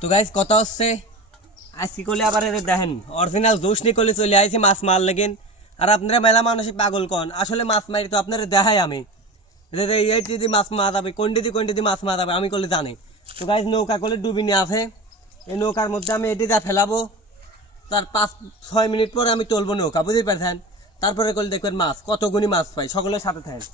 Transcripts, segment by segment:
তো গাইস কথা হচ্ছে আজকে করলে আবার এদের দেখেন অরিজিনাল জোশ নিয়ে করলে চলে আইছি মাছ মার লেগেন। আর আপনারা মেলা মানুষই পাগল কন, আসলে মাছ মারি তো আপনারা দেখাই আমি এই যদি মাছ মারা যাবে কোন দিদি মাছ মারা যাবে আমি করলে জানি। তো গাইস নৌকা করলে ডুবি নিয়ে আছে, এই নৌকার মধ্যে আমি এটি যা ফেলাবো তার 5-6 মিনিট পরে আমি তুলবো নৌকা, বুঝতে পারছেন? তারপরে করলে দেখবেন মাছ কত গুণি মাছ পাই, সকলের সাথে থাকেন।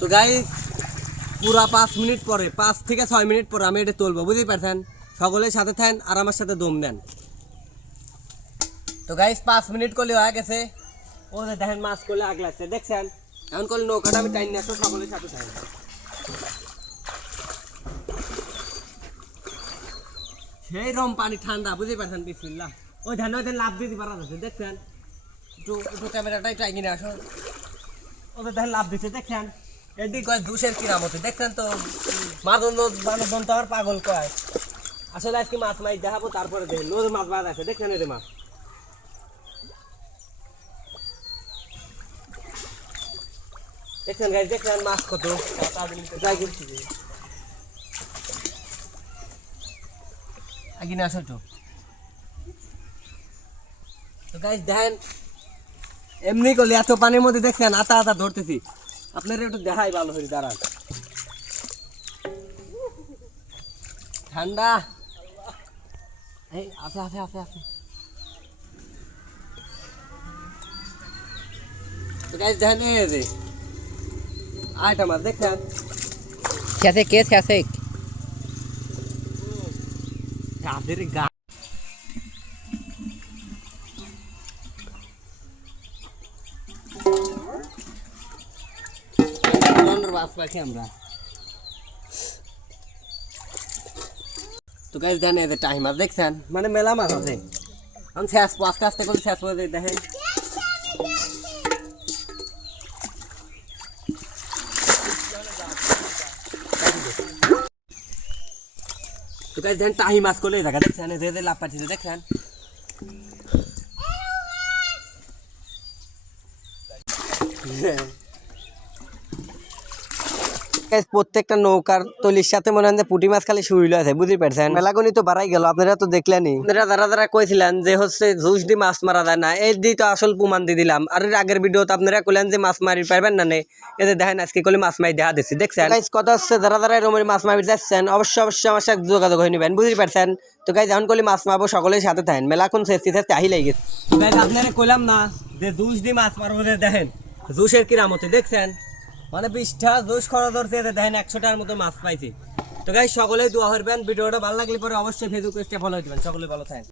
তো গাইস পুরা 5 মিনিট পরে 5 থেকে 6 মিনিট পরে আমি এটা তুলবো, বুঝতে পারছেন? সকলের সাথে থাকেন আর আমার সাথে দম দেন। তো গাইস 5 মিনিট করলে হয়ে গেছে, ও দেখেন মাছ করলে আগ লাগছে দেখছেন। এখন করলে নৌকাটা আমি টাইম নিয়ে আসবো, সকলের সাথে থাকেন। সেই রকম পানি ঠান্ডা, বুঝতে পারছেন? বিসমিল্লাহ। ওই ধান ওই লাভ দিয়ে দিবার আছে দেখছেন, একটু ক্যামেরাটা একটু এগিয়ে আসো। ওদের দেখেন লাভ দিচ্ছে দেখছেন, এদিক কয় দুশের কিরাম হতে দেখছেন। তো মানুষজন তো আর পাগল কয়, আসলে আজকে মাছ মাছ দেখাবো তারপরে দেখেন নদীর মাছ বাজ আছে দেখছেন। এদের মাছ দেখছেন গাইস, দেখছেন মাছ কত এগিয়ে আসো তো। তো গাইস দেখেন এমনি করলে এত পানির মধ্যে দেখছেন আতা আতা ধরতেছি, আপনারা একটু দেখাই ভালো হয়ে দাঁড়ান। ঠান্ডা এই আছে আছে আছে আছে। তো গাইস দেখেন এই যে আইটা মাছ দেখছেন कैसे केस कैसे গাছের গা মাছ পাখি আমরা। তো গাইস দেখেন এই যে টাইম মাছ দেখছেন, মানে মেলা মাছ আছে। আমি শেষ আস্তে আস্তে করে শেষ করে দেখেন। তো গাইস দেখেন টাহি মাছ করলে এই জায়গা দেখছেন, এই যে লাভ পাচ্ছি দেখছেন। প্রত্যেকটা নৌকার তলির সাথে মনে হয় পুঁটি মাছ খালি শুইল আছে, বুঝতে পারছেন? মেলাগুনি তো বাড়াই গেল, আপনারা তো দেখলেনি। আপনারা যারা যারা কইছিলেন যে হচ্ছে জুস দিয়ে মাছ মারা যায় না, এই দিয়ে তো আসল প্রমাণ দিয়ে দিলাম। আর আগের ভিডিওতে আপনারা কইলেন যে মাছ মারি পারবেন না, এদের দেখেন আজকে করলে মাছ মারি দেখা দিচ্ছি দেখছেন। কথা হচ্ছে যারা যারা এরকম মাছ মারি যাচ্ছেন অবশ্যই আমার সাথে যোগাযোগ হয়ে নেবেন, বুঝতে পারছেন? তো গাইজ এখন করলে মাছ মারবো সকলের সাথে থাকেন, মেলা কোন শেষে শেষে আহি লাগে। আপনারা কইলাম না যে জুস দিয়ে মাছ মারবো, দেখেন জুসের কিরামতে দেখছেন, মানে 20টা জুস খরচ ধরছে, দেখেন 100টার মতো মাছ পাইছি। তো গাইস সকলেই দোয়া করবেন, ভিডিওটা ভালো লাগলে পরে অবশ্যই ফেসবুক পেজটা ফলো দিবেন। সকলে ভালো থাকেন।